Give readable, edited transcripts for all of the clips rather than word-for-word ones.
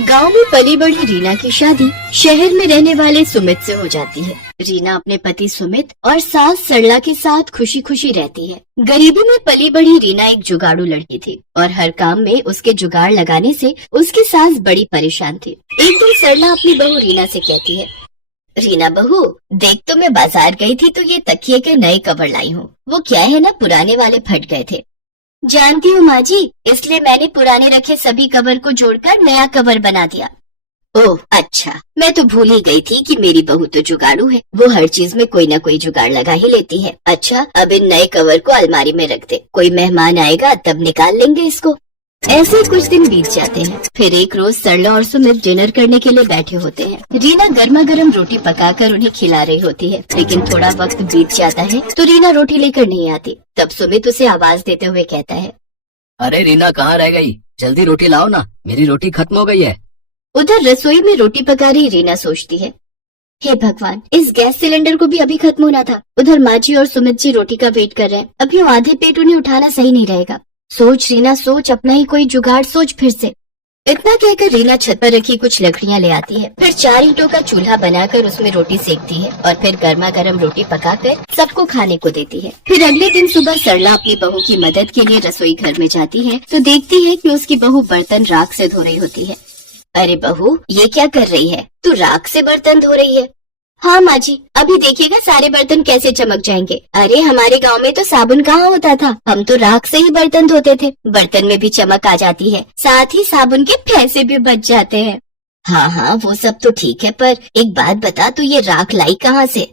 गांव में पली बड़ी रीना की शादी शहर में रहने वाले सुमित से हो जाती है। रीना अपने पति सुमित और सास सरला के साथ खुशी खुशी रहती है। गरीबी में पली बड़ी रीना एक जुगाड़ू लड़की थी और हर काम में उसके जुगाड़ लगाने से उसकी सास बड़ी परेशान थी। एक दिन सरला अपनी बहू रीना से कहती है, रीना बहू देख तो मैं बाजार गई थी तो ये तकिए के नए कवर लाई हूँ। वो क्या है ना, पुराने वाले फट गए थे। जानती हूँ माँ जी, इसलिए मैंने पुराने रखे सभी कवर को जोड़कर नया कवर बना दिया। ओह अच्छा, मैं तो भूल ही गई थी कि मेरी बहू तो जुगाड़ू है, वो हर चीज में कोई न कोई जुगाड़ लगा ही लेती है। अच्छा, अब इन नए कवर को अलमारी में रख दे, कोई मेहमान आएगा तब निकाल लेंगे इसको। ऐसे कुछ दिन बीत जाते हैं। फिर एक रोज सरला और सुमित डिनर करने के लिए बैठे होते हैं। रीना गर्मा गर्म रोटी पकाकर उन्हें खिला रही होती है, लेकिन थोड़ा वक्त बीत जाता है तो रीना रोटी लेकर नहीं आती। तब सुमित उसे आवाज देते हुए कहता है, अरे रीना कहाँ रह गई, जल्दी रोटी लाओ ना, मेरी रोटी खत्म हो गई है। उधर रसोई में रोटी पका रही रीना सोचती है, हे भगवान, इस गैस सिलेंडर को भी अभी खत्म होना था। उधर माँ जी और सुमित जी रोटी का वेट कर रहे हैं, अभी आधे पेट उन्हें उठाना सही नहीं रहेगा। सोच रीना सोच, अपना ही कोई जुगाड़ सोच फिर से। इतना कहकर रीना छत पर रखी कुछ लकड़ियाँ ले आती है, फिर 4 ईंटों का चूल्हा बनाकर उसमें रोटी सेकती है और फिर गर्मा गर्म रोटी पकाकर सबको खाने को देती है। फिर अगले दिन सुबह सरला अपनी बहू की मदद के लिए रसोई घर में जाती है तो देखती है कि उसकी बहू बर्तन राख से धो रही होती है। अरे बहू, ये क्या कर रही है, तू राख से बर्तन धो रही है? हाँ माँ जी, अभी देखिएगा सारे बर्तन कैसे चमक जाएंगे। अरे हमारे गांव में तो साबुन कहाँ होता था, हम तो राख से ही बर्तन धोते थे। बर्तन में भी चमक आ जाती है, साथ ही साबुन के पैसे भी बच जाते हैं। हाँ हाँ, वो सब तो ठीक है, पर एक बात बता, तू ये राख लाई कहाँ से?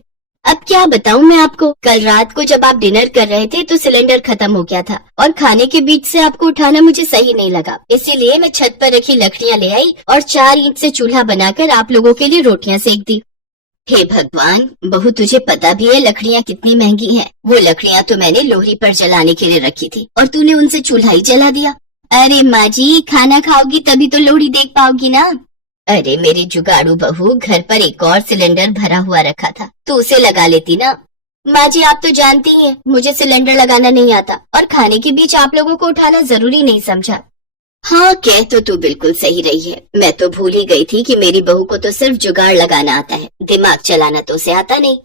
अब क्या बताऊँ मैं आपको, कल रात को जब आप डिनर कर रहे थे तो सिलेंडर खत्म हो गया था और खाने के बीच से आपको उठाना मुझे सही नहीं लगा, इसीलिए मैं छत पर रखी लकड़ियाँ ले आई और 4 ईंट से चूल्हा बनाकर आप लोगों के लिए रोटियां सेक दी। हे भगवान बहू, तुझे पता भी है लकड़ियाँ कितनी महंगी हैं। वो लकड़ियाँ तो मैंने लोहरी पर जलाने के लिए रखी थी और तूने उनसे चूल्हा ही जला दिया। अरे माँ जी, खाना खाओगी तभी तो लोहड़ी देख पाओगी ना। अरे मेरी जुगाड़ू बहू, घर पर एक और सिलेंडर भरा हुआ रखा था, तो उसे लगा लेती ना। माँ जी आप तो जानती ही हैं, मुझे सिलेंडर लगाना नहीं आता और खाने के बीच आप लोगों को उठाना जरूरी नहीं समझा। हाँ, कह तो तू बिल्कुल सही रही है, मैं तो भूल ही गई थी कि मेरी बहू को तो सिर्फ जुगाड़ लगाना आता है, दिमाग चलाना तो उसे आता नहीं।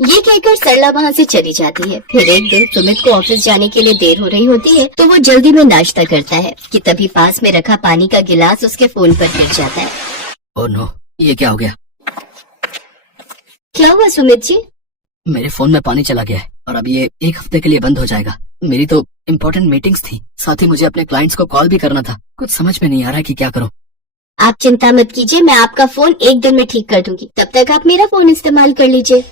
ये कहकर सरला वहाँ से चली जाती है। फिर एक दिन सुमित को ऑफिस जाने के लिए देर हो रही होती है तो वो जल्दी में नाश्ता करता है कि तभी पास में रखा पानी का गिलास उसके फोन पर गिर जाता है। ओह नो, ये क्या हो गया? क्या हुआ सुमित जी? मेरे फोन में पानी चला गया है और अब ये 1 हफ्ते के लिए बंद हो जाएगा। मेरी तो इम्पोर्टेंट मीटिंग्स थी, साथ ही मुझे अपने क्लाइंट्स को कॉल भी करना था। कुछ समझ में नहीं आ रहा है कि क्या करूं। आप चिंता मत कीजिए, मैं आपका फोन 1 दिन में ठीक कर दूंगी, तब तक आप मेरा फोन इस्तेमाल कर लीजिए।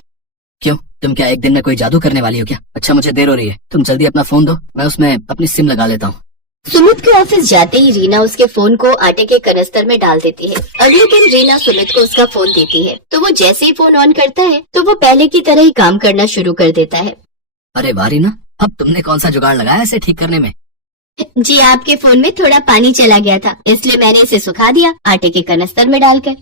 क्यों, तुम क्या 1 दिन में कोई जादू करने वाली हो क्या? अच्छा मुझे देर हो रही है, तुम जल्दी अपना फोन दो, मैं उसमें अपनी सिम लगा लेता हूँ। सुमित के ऑफिस जाते ही रीना उसके फोन को आटे के कनस्तर में डाल देती है। अगले दिन रीना सुमित को उसका फोन देती है तो वो जैसे ही फोन ऑन करता है तो वो पहले की तरह ही काम करना शुरू कर देता है। अरे वाह रीना, अब तुमने कौन सा जुगाड़ लगाया इसे ठीक करने में? जी आपके फोन में थोड़ा पानी चला गया था, इसलिए मैंने इसे सुखा दिया आटे के कनस्तर में डालकर।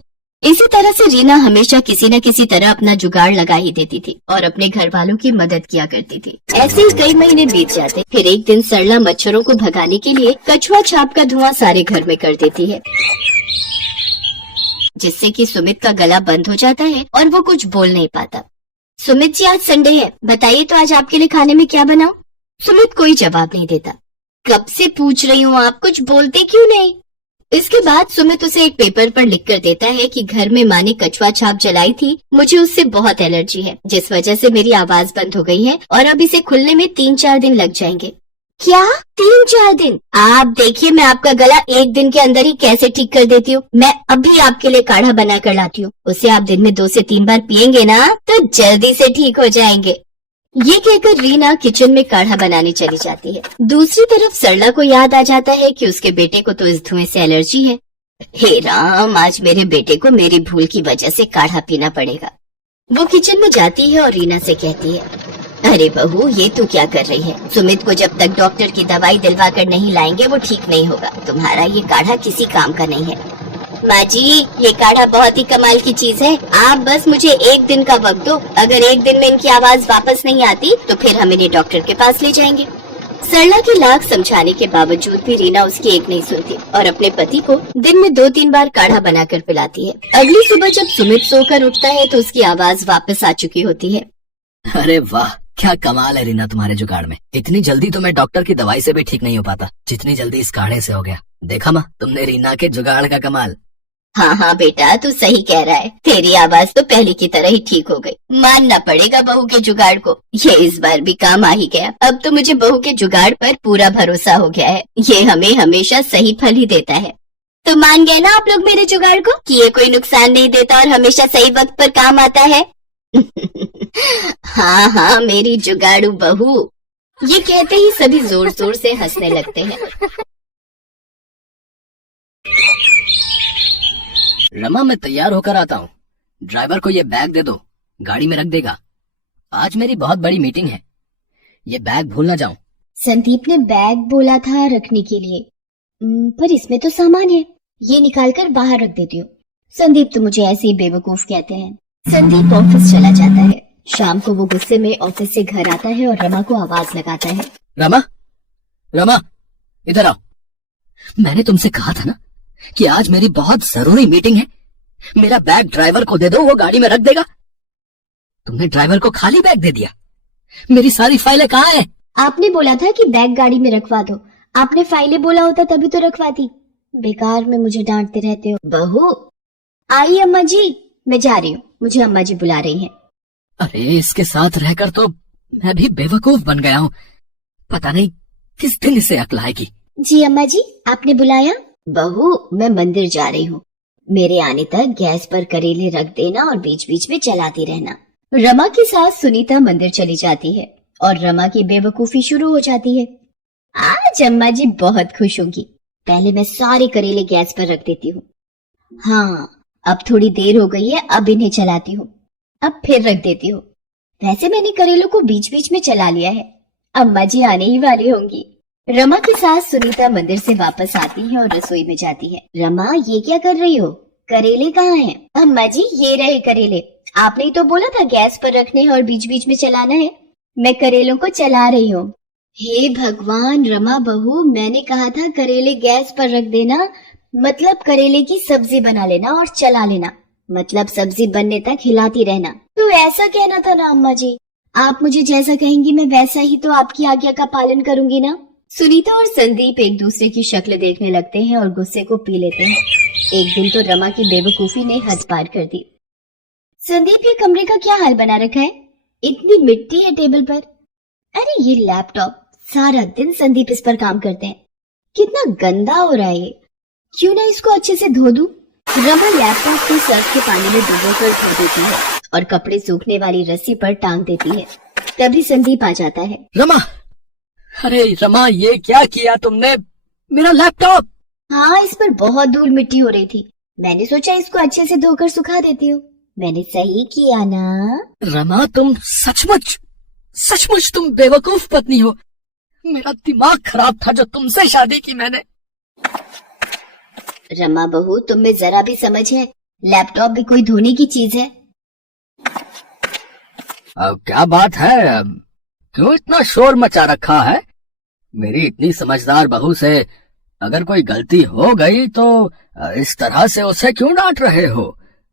इसी तरह से रीना हमेशा किसी न किसी तरह अपना जुगाड़ लगा ही देती थी और अपने घर वालों की मदद किया करती थी। ऐसे ही कई महीने बीत जाते। फिर एक दिन सरला मच्छरों को भगाने के लिए कछुआ छाप का धुआं सारे घर में कर देती है, जिससे कि सुमित का गला बंद हो जाता है और वो कुछ बोल नहीं पाता। सुमित जी आज संडे है, बताइए तो आज आपके लिए खाने में क्या बनाऊं? सुमित कोई जवाब नहीं देता। कब से पूछ रही हूँ, आप कुछ बोलते क्यों नहीं? इसके बाद सुमित उसे एक पेपर पर लिख कर देता है कि घर में माँ ने कछुआ छाप जलाई थी, मुझे उससे बहुत एलर्जी है, जिस वजह से मेरी आवाज बंद हो गई है और अब इसे खुलने में 3-4 दिन लग जाएंगे। क्या 3-4 दिन? आप देखिए मैं आपका गला 1 दिन के अंदर ही कैसे ठीक कर देती हूँ। मैं अभी आपके लिए काढ़ा बना कर लाती हूँ, उसे आप दिन में 2 से 3 बार पियेंगे ना तो जल्दी से ठीक हो जाएंगे। ये कहकर रीना किचन में काढ़ा बनाने चली जाती है। दूसरी तरफ सरला को याद आ जाता है कि उसके बेटे को तो इस धुएं से एलर्जी है। हे राम, आज मेरे बेटे को मेरी भूल की वजह से काढ़ा पीना पड़ेगा। वो किचन में जाती है और रीना से कहती है, अरे बहू ये तू क्या कर रही है? सुमित को जब तक डॉक्टर की दवाई दिलवा कर नहीं लाएंगे वो ठीक नहीं होगा। तुम्हारा ये काढ़ा किसी काम का नहीं है। माँ जी ये काढ़ा बहुत ही कमाल की चीज है, आप बस मुझे 1 दिन का वक्त दो। अगर 1 दिन में इनकी आवाज वापस नहीं आती तो फिर हम इन्हें डॉक्टर के पास ले जाएंगे। सरला की लाख समझाने के बावजूद भी रीना उसकी एक नहीं सुनती और अपने पति को दिन में 2-3 बार काढ़ा बनाकर पिलाती है। अगली सुबह जब सुमित सोकर उठता है तो उसकी आवाज वापस आ चुकी होती है। अरे वाह, क्या कमाल है रीना तुम्हारे जुगाड़ में। इतनी जल्दी तो मैं डॉक्टर की दवाई से भी ठीक नहीं हो पाता जितनी जल्दी इस काढ़े से हो गया। देखा माँ, तुमने रीना के जुगाड़ का कमाल। हाँ हाँ बेटा, तू सही कह रहा है। तेरी आवाज तो पहले की तरह ही ठीक हो गई। मानना पड़ेगा बहू के जुगाड़ को। ये इस बार भी काम आ ही गया। अब तो मुझे बहू के जुगाड़ पर पूरा भरोसा हो गया है। ये हमें हमेशा सही फल ही देता है। तो मान गए ना आप लोग मेरे जुगाड़ को कि ये कोई नुकसान नहीं देता और हमेशा सही वक्त पर काम आता है। हाँ हाँ मेरी जुगाड़ू बहू। ये कहते ही सभी जोर जोर से हंसने लगते हैं। रमा, मैं तैयार होकर आता हूँ। ड्राइवर को ये बैग दे दो, गाड़ी में रख देगा। आज मेरी बहुत बड़ी मीटिंग है, ये बैग भूल ना जाऊं। संदीप ने बैग बोला था रखने के लिए, पर इसमें तो सामान है, ये निकालकर बाहर रख देती हूँ। संदीप तो मुझे ऐसे ही बेवकूफ कहते हैं। संदीप ऑफिस चला जाता है। शाम को वो गुस्से में ऑफिस से घर आता है और रमा को आवाज लगाता है। रमा, रमा, इधर आओ। मैंने तुमसे कहा था ना कि आज मेरी बहुत जरूरी मीटिंग है। मेरा बैग ड्राइवर को दे दो, वो गाड़ी में रख देगा। तुमने ड्राइवर को खाली बैग दे दिया। मेरी सारी फाइलें कहाँ हैं? आपने बोला था कि बैग गाड़ी में रखवा दो। आपने फाइलें बोला होता तभी तो रखवाती। बेकार में मुझे डांटते रहते हो। बहू आई अम्मा जी, मैं जा रही हूँ, मुझे अम्मा जी बुला रही हैं। अरे इसके साथ रहकर तो मैं भी बेवकूफ बन गया हूँ। पता नहीं किस दिन इसे अक्ल आएगी। जी अम्मा जी, आपने बुलाया? बहू मैं मंदिर जा रही हूँ, मेरे आने तक गैस पर करेले रख देना और बीच बीच में चलाती रहना। रमा की सास सुनीता मंदिर चली जाती है और रमा की बेवकूफी शुरू हो जाती है। आज अम्मा जी बहुत खुश होंगी। पहले मैं सारे करेले गैस पर रख देती हूँ। हाँ अब थोड़ी देर हो गई है, अब इन्हें चलाती हूँ, अब फिर रख देती हूँ। वैसे मैंने करेलों को बीच बीच में चला लिया है। अम्मा जी आने ही वाली होंगी। रमा की सास सुनीता मंदिर से वापस आती है और रसोई में जाती है। रमा ये क्या कर रही हो? करेले कहाँ हैं? अम्मा जी ये रहे करेले। आपने ही तो बोला था गैस पर रखने हैं और बीच बीच में चलाना है। मैं करेलों को चला रही हूँ। हे भगवान रमा बहू, मैंने कहा था करेले गैस पर रख देना, मतलब करेले की सब्जी बना लेना और चला लेना, मतलब सब्जी बनने तक हिलाती रहना। तो ऐसा कहना था ना अम्मा जी। आप मुझे जैसा कहेंगी मैं वैसा ही तो आपकी आज्ञा का पालन करूंगी ना। सुनीता और संदीप एक दूसरे की शक्ल देखने लगते हैं और गुस्से को पी लेते हैं। एक दिन तो रमा की बेवकूफी ने हद पार कर दी। संदीप ये कमरे का क्या हाल बना रखा है? इतनी मिट्टी है टेबल पर। अरे ये लैपटॉप, सारा दिन संदीप इस पर काम करते हैं। कितना गंदा हो रहा है ये। क्यों ना इसको अच्छे से धो दूं? रमा लैपटॉप को सर्फ के पानी में डुबोकर धो देती है और कपड़े सूखने वाली रस्सी पर टांग देती है। तभी संदीप आ जाता है। रमा, अरे रमा ये क्या किया तुमने? मेरा लैपटॉप। हाँ इस पर बहुत धूल मिट्टी हो रही थी, मैंने सोचा इसको अच्छे से धोकर सुखा देती हूँ। मैंने सही किया ना? रमा तुम सचमुच तुम बेवकूफ पत्नी हो। मेरा दिमाग खराब था जो तुमसे शादी की मैंने। रमा बहू तुम में जरा भी समझ है? लैपटॉप भी कोई धोने की चीज है? अब क्या बात है? क्यों इतना शोर मचा रखा है? मेरी इतनी समझदार बहू से अगर कोई गलती हो गई तो इस तरह से उसे क्यों डांट रहे हो?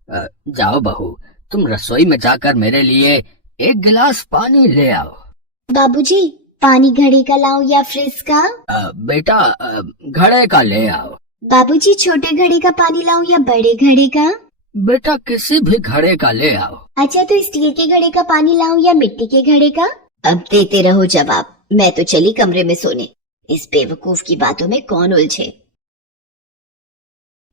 जाओ बहू, तुम रसोई में जाकर मेरे लिए एक गिलास पानी ले आओ। बाबूजी पानी घड़े का लाऊं या फ्रिज का? बेटा घड़े का ले आओ। बाबूजी छोटे घड़े का पानी लाऊं या बड़े घड़े का? बेटा किसी भी घड़े का ले आओ। अच्छा तो स्टील के घड़े का पानी लाऊं या मिट्टी के घड़े का? अब देते रहो जवाब, मैं तो चली कमरे में सोने। इस बेवकूफ की बातों में कौन उलझे।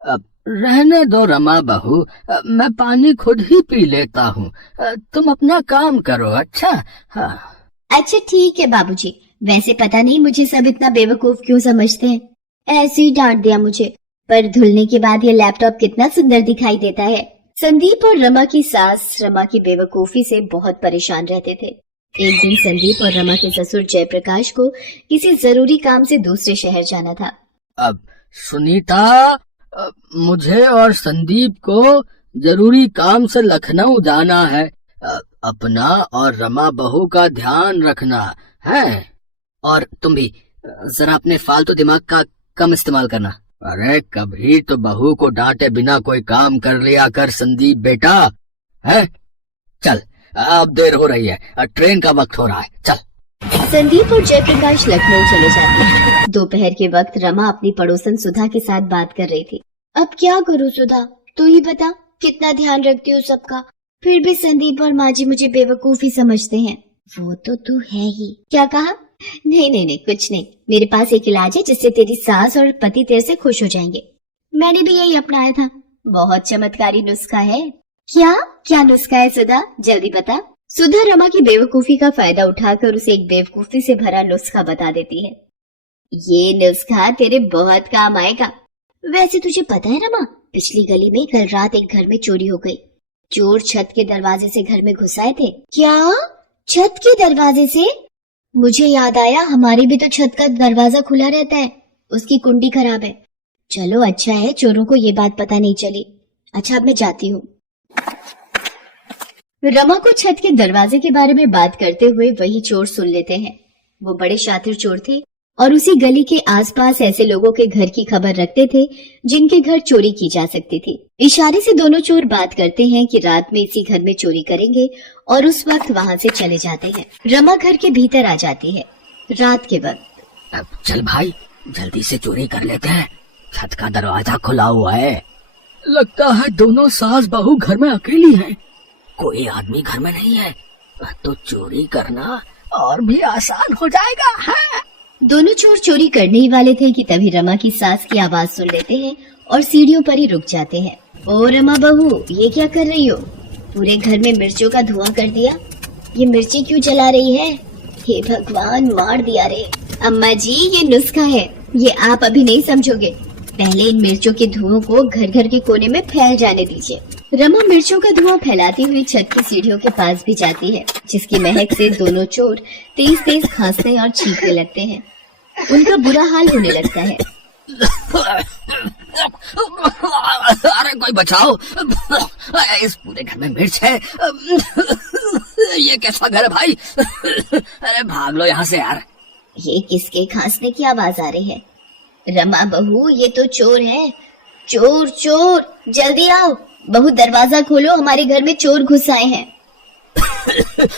अब रहने दो रमा बहू, मैं पानी खुद ही पी लेता हूँ। तुम अपना काम करो। अच्छा हाँ। अच्छा ठीक है बाबूजी, वैसे पता नहीं मुझे सब इतना बेवकूफ क्यों समझते हैं। ऐसे ही डांट दिया मुझे, पर धुलने के बाद ये लैपटॉप कितना सुंदर दिखाई देता है। संदीप और रमा की सास रमा की बेवकूफी से बहुत परेशान रहते थे। एक दिन संदीप और रमा के ससुर जयप्रकाश को किसी जरूरी काम से दूसरे शहर जाना था। अब सुनीता, मुझे और संदीप को जरूरी काम से लखनऊ जाना है। अपना और रमा बहू का ध्यान रखना है। और तुम भी जरा अपने फालतू दिमाग का कम इस्तेमाल करना। अरे कभी तो बहू को डांटे बिना कोई काम कर लिया कर संदीप बेटा, है? चल अब देर हो रही है, ट्रेन का वक्त हो रहा है, चल। संदीप और जयप्रकाश लखनऊ चले जाते हैं। दोपहर के वक्त रमा अपनी पड़ोसन सुधा के साथ बात कर रही थी। अब क्या करूं सुधा, तू ही बता, कितना ध्यान रखती हूँ सबका, फिर भी संदीप और माँ जी मुझे बेवकूफ ही समझते हैं। वो तो तू है ही। क्या कहा? नहीं नहीं नहीं, कुछ नहीं। मेरे पास एक इलाज है जिससे तेरी सास और पति तेरे से खुश हो जाएंगे। मैंने भी यही अपनाया था। बहुत चमत्कारी नुस्खा है। क्या क्या नुस्खा है सुधा, जल्दी बता। सुधा रमा की बेवकूफी का फायदा उठाकर उसे एक बेवकूफी से भरा नुस्खा बता देती है। ये नुस्खा तेरे बहुत काम आएगा। वैसे तुझे पता है रमा, पिछली गली में कल रात एक घर में चोरी हो गई। चोर छत के दरवाजे से घर में घुस आए थे। क्या? छत के दरवाजे से? मुझे याद आया, हमारी भी तो छत का दरवाजा खुला रहता है, उसकी कुंडी खराब है। चलो अच्छा है चोरों को ये बात पता नहीं चली। अच्छा अब मैं जाती हूँ। रमा को छत के दरवाजे के बारे में बात करते हुए वही चोर सुन लेते हैं। वो बड़े शातिर चोर थे और उसी गली के आसपास ऐसे लोगों के घर की खबर रखते थे जिनके घर चोरी की जा सकती थी। इशारे से दोनों चोर बात करते हैं कि रात में इसी घर में चोरी करेंगे और उस वक्त वहाँ से चले जाते हैं। रमा घर के भीतर आ जाती है रात के वक्त। अब चल भाई जल्दी से चोरी कर लेते हैं, छत का दरवाजा खुला हुआ है। लगता है दोनों सास बहू घर में अकेली हैं, कोई आदमी घर में नहीं है, तो चोरी करना और भी आसान हो जाएगा। हाँ? दोनों चोर चोरी करने ही वाले थे कि तभी रमा की सास की आवाज सुन लेते हैं और सीढ़ियों पर ही रुक जाते हैं। ओ रमा बहू, ये क्या कर रही हो? पूरे घर में मिर्चों का धुआं कर दिया। ये मिर्ची क्यों जला रही है? हे भगवान, मार दिया रे। अम्मा जी ये नुस्खा है, ये आप अभी नहीं समझोगे। पहले इन मिर्चों के धुओं को घर घर के कोने में फैल जाने दीजिए। रमा मिर्चों का धुआं फैलाती हुई छत की सीढ़ियों के पास भी जाती है, जिसकी महक से दोनों चोर तेज तेज खांसने और चीखने लगते हैं। उनका बुरा हाल होने लगता है। अरे कोई बचाओ, इस पूरे घर में मिर्च है। ये कैसा घर है भाई? अरे भाग लो यहाँ से यार। ये किसके खांसने की आवाज आ रही है? रमा बहू ये तो चोर है। चोर चोर, जल्दी आओ, बहू दरवाजा खोलो, हमारे घर में चोर घुस आए हैं।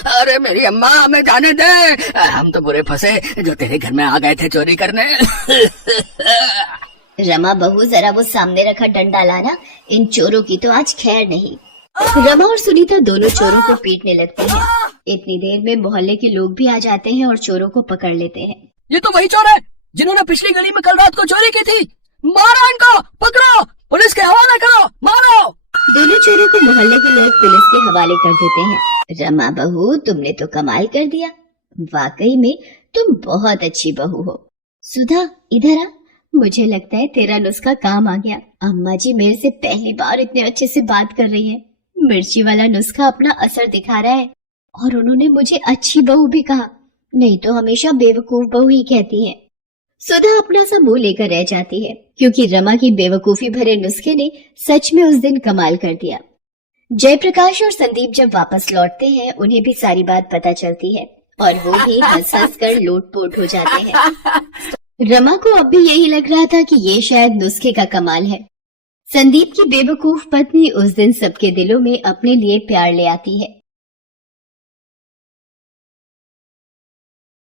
अरे मेरी अम्मा, हमें जाने दे, हम तो बुरे फंसे जो तेरे घर में आ गए थे चोरी करने। रमा बहू जरा वो सामने रखा डंडा लाना, इन चोरों की तो आज खैर नहीं। रमा और सुनीता दोनों चोरों को पीटने लगते हैं। इतनी देर में मोहल्ले के लोग भी आ जाते हैं और चोरों को पकड़ लेते हैं। ये तो वही चोर है जिन्होंने पिछली गली में कल रात को चोरी की थी। मारो इनको, पकड़ो, पुलिस के हवाले करो, मारो। दोनों चोरों को मोहल्ले के लोग पुलिस के हवाले कर देते हैं। रमा बहू तुमने तो कमाल कर दिया, वाकई में तुम बहुत अच्छी बहू हो। सुधा इधर आ, मुझे लगता है तेरा नुस्खा काम आ गया। अम्मा जी मेरे से पहली बार इतने अच्छे से बात कर रही है। मिर्ची वाला नुस्खा अपना असर दिखा रहा है और उन्होंने मुझे अच्छी बहू भी कहा, नहीं तो हमेशा बेवकूफ बहू ही कहती है। सुधा अपना सा मुंह लेकर रह जाती है क्योंकि रमा की बेवकूफी भरे नुस्खे ने सच में उस दिन कमाल कर दिया। जयप्रकाश और संदीप जब वापस लौटते हैं उन्हें भी सारी बात पता चलती है और वो भी हंस हंस कर लोटपोट हो जाते हैं। रमा को अब भी यही लग रहा था कि ये शायद नुस्खे का कमाल है। संदीप की बेवकूफ पत्नी उस दिन सबके दिलों में अपने लिए प्यार ले आती है।